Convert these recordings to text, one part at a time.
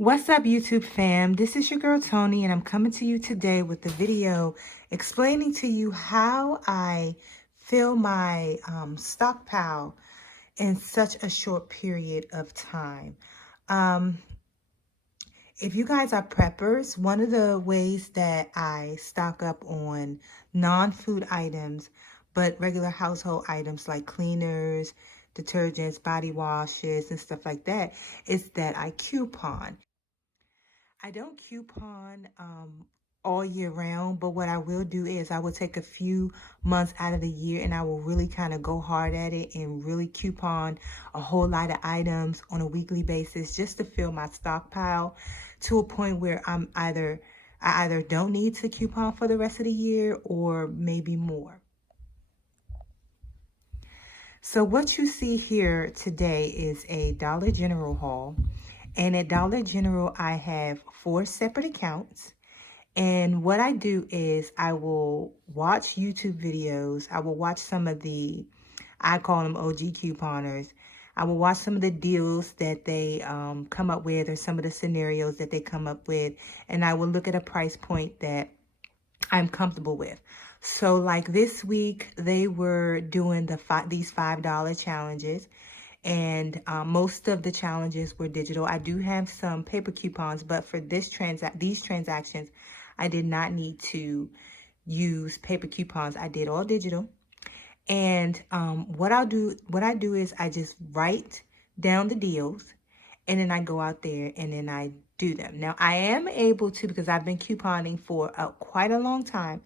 What's up, YouTube fam? This is your girl Tony, and I'm coming to you today with a video explaining to you how I fill my stockpile in such a short period of time. Um, if you guys are preppers, one of the ways that I stock up on non-food items, but regular household items like cleaners, detergents, body washes, and stuff like that, is that I coupon. I don't coupon all year round, but what I will do is I will take a few months out of the year and I will really kind of go hard at it and really coupon a whole lot of items on a weekly basis just to fill my stockpile to a point where I either don't need to coupon for the rest of the year or maybe more. So what you see here today is a Dollar General haul. And at Dollar General, I have 4 separate accounts. And what I do is I will watch YouTube videos. I will watch some of I call them OG couponers. I will watch some of the deals that they come up with or some of the scenarios that they come up with. And I will look at a price point that I'm comfortable with. So like this week, they were doing these $5 challenges. And most of the challenges were digital. I do have some paper coupons, but for these transactions, I did not need to use paper coupons. I did all digital. And what I do is I just write down the deals, and then I go out there and then I do them. Now I am able to, because I've been couponing for quite a long time,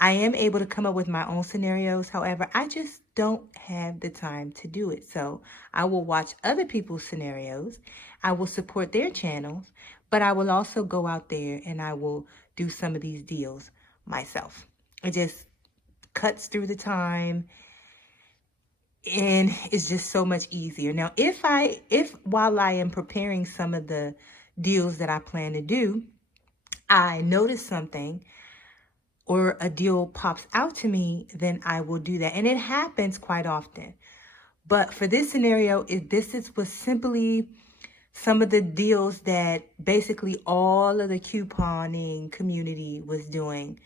I am able to come up with my own scenarios. However, I just don't have the time to do it. So I will watch other people's scenarios. I will support their channels, but I will also go out there and I will do some of these deals myself. It just cuts through the time and it's just so much easier. Now, if while I am preparing some of the deals that I plan to do, I notice something or a deal pops out to me, then I will do that. And it happens quite often. But for this scenario, was simply some of the deals that basically all of the couponing community was doing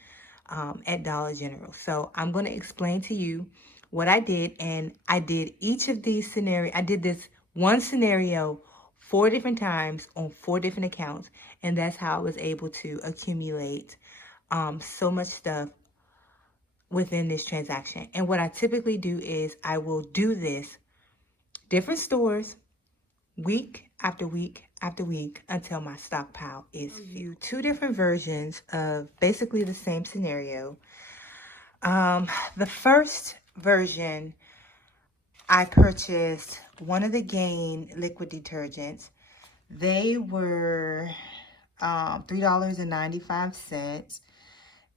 at Dollar General. So I'm going to explain to you what I did. And I did each of these scenarios. I did this one scenario 4 different times on 4 different accounts. And that's how I was able to accumulate so much stuff within this transaction. And what I typically do is I will do this different stores week after week after week until my stockpile is filled. 2 different versions of basically the same scenario. The first version, I purchased one of the Gain liquid detergents. They were $3.95.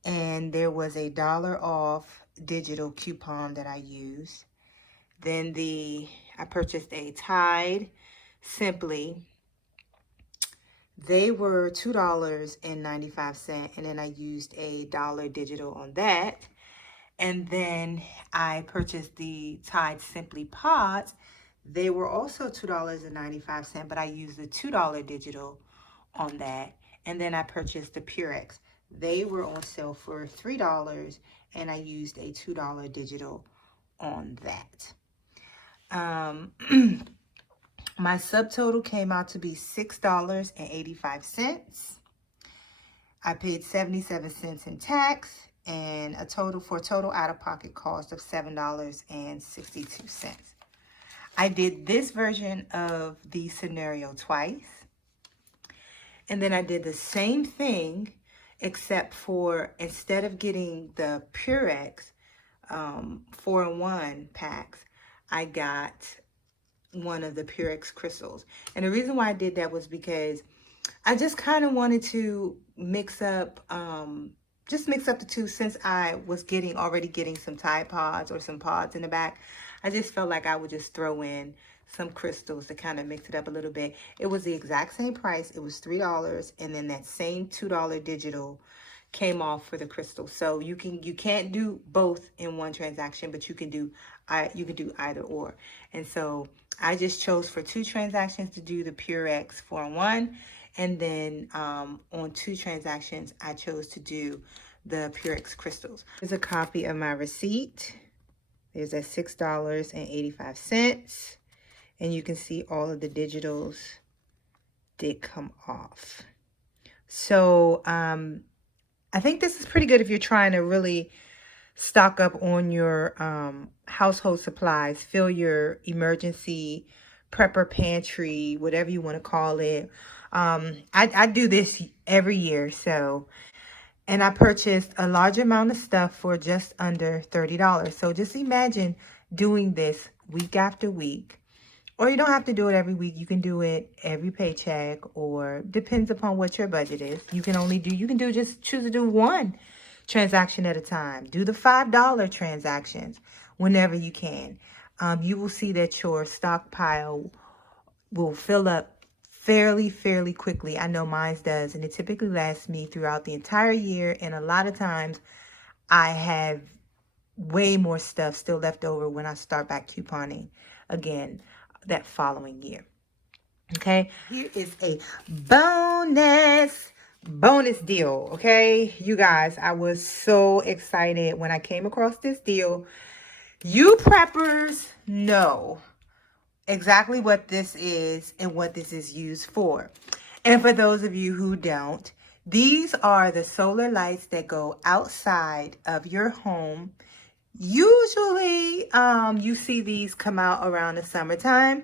And there was a $1 off digital coupon that I used. Then I purchased a Tide Simply. They were $2.95, and then I used a $1 digital on that. And then I purchased the Tide Simply Pods. They were also $2.95, but I used the $2 digital on that. And then I purchased the Purex. They were on sale for $3, and I used a $2 digital on that. My subtotal came out to be $6.85. I paid 77 cents in tax, and a total out-of-pocket cost of $7.62. I did this version of the scenario twice. And then I did the same thing, except for instead of getting the Purex 4-in-1 packs, I got one of the Purex crystals. And the reason why I did that was because I just kind of wanted to mix up the two, since I was already getting some Tide Pods or some pods in the back. I just felt like I would just throw in some crystals to kind of mix it up a little bit. It was the exact same price. It was $3, and then that same $2 digital came off for the crystal. So you can't do both in one transaction, but you can do either or. And so I just chose for 2 transactions to do the Purex 4-in-1, And then on 2 transactions, I chose to do the Purex crystals. Here's a copy of my receipt. There's that $6.85. And you can see all of the digitals did come off. So I think this is pretty good if you're trying to really stock up on your household supplies, fill your emergency prepper pantry, whatever you want to call it. I do this every year, so, and I purchased a large amount of stuff for just under $30. So just imagine doing this week after week. Or you don't have to do it every week. You can do it every paycheck, or depends upon what your budget is. You can just choose to do one transaction at a time. Do the $5 transactions whenever you can. You will see that your stockpile will fill up fairly quickly. I know mine does, and it typically lasts me throughout the entire year. And a lot of times I have way more stuff still left over when I start back couponing again that following year. Okay, here is a bonus deal. Okay, you guys, I was so excited when I came across this deal. You preppers know exactly what this is and what this is used for. And for those of you who don't, these are the solar lights that go outside of your home. Usually, you see these come out around the summertime.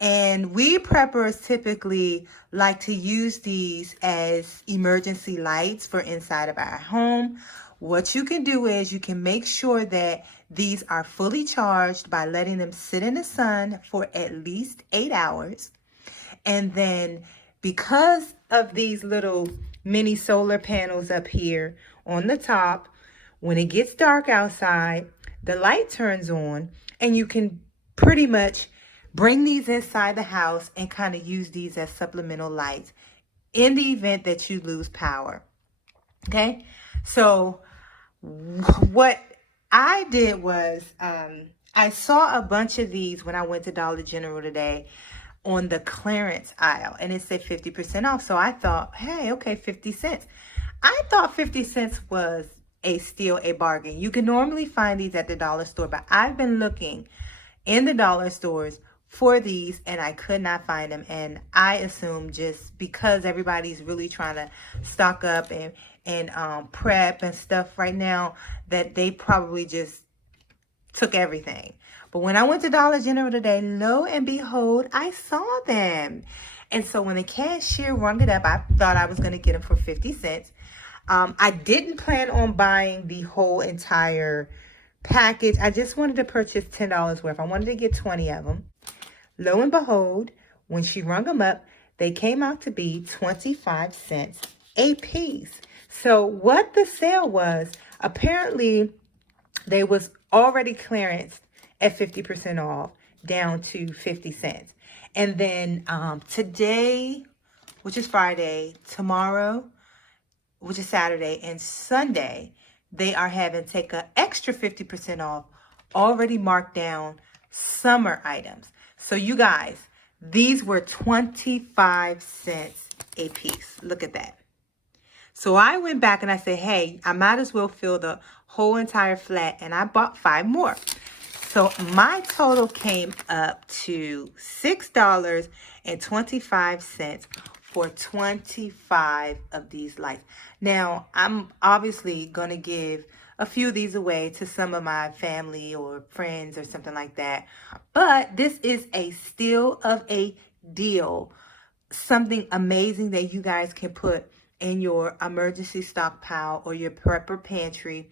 And we preppers typically like to use these as emergency lights for inside of our home. What you can do is you can make sure that these are fully charged by letting them sit in the sun for at least 8 hours. And then because of these little mini solar panels up here on the top, when it gets dark outside, the light turns on and you can pretty much bring these inside the house and kind of use these as supplemental lights in the event that you lose power. Okay, so what I did was I saw a bunch of these when I went to Dollar General today on the clearance aisle, and it said 50% off. So I thought, hey, okay, 50 cents. I thought 50 cents was a steal, a bargain. You can normally find these at the dollar store, but I've been looking in the dollar stores for these and I could not find them. And I assume just because everybody's really trying to stock up and prep and stuff right now, that they probably just took everything. But when I went to Dollar General today, lo and behold, I saw them. And so when the cashier rung it up, I thought I was going to get them for 50 cents. I didn't plan on buying the whole entire package. I just wanted to purchase $10 worth. I wanted to get 20 of them. Lo and behold, when she rung them up, they came out to be 25 cents a piece. So what the sale was, apparently they was already clearanced at 50% off, down to 50 cents. And then today, which is Friday, tomorrow, which is Saturday, and Sunday, they are having take an extra 50% off, already marked down summer items. So you guys, these were 25 cents a piece. Look at that. So I went back and I said, hey, I might as well fill the whole entire flat, and I bought 5 more. So my total came up to $6.25 for 25 of these lights. Now, I'm obviously going to give a few of these away to some of my family or friends or something like that. But this is a steal of a deal. Something amazing that you guys can put in your emergency stockpile or your prepper pantry,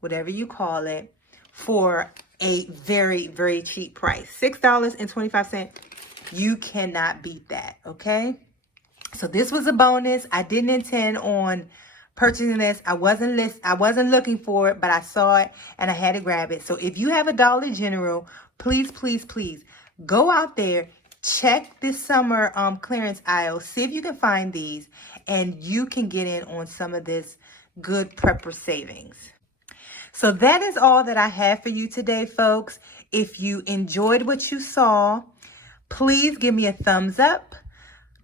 whatever you call it, for a very cheap price. $6.25. You cannot beat that, okay? So this was a bonus. I didn't intend on purchasing this. I wasn't looking for it, but I saw it and I had to grab it. So if you have a Dollar General, please go out there, check this summer clearance aisle, see if you can find these, and you can get in on some of this good prepper savings. So that is all that I have for you today, folks. If you enjoyed what you saw, please give me a thumbs up.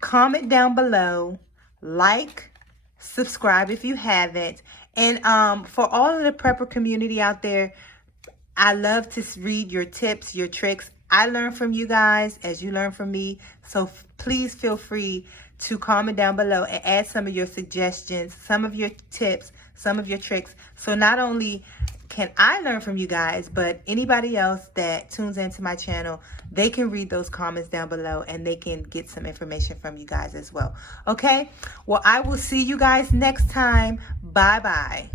comment down below, like, subscribe if you haven't. And for all of the prepper community out there, I love to read your tips, your tricks. I learn from you guys as you learn from me. So please feel free to comment down below and add some of your suggestions, some of your tips, some of your tricks. So not only can I learn from you guys, but anybody else that tunes into my channel, they can read those comments down below and they can get some information from you guys as well. Okay? Well, I will see you guys next time. Bye-bye.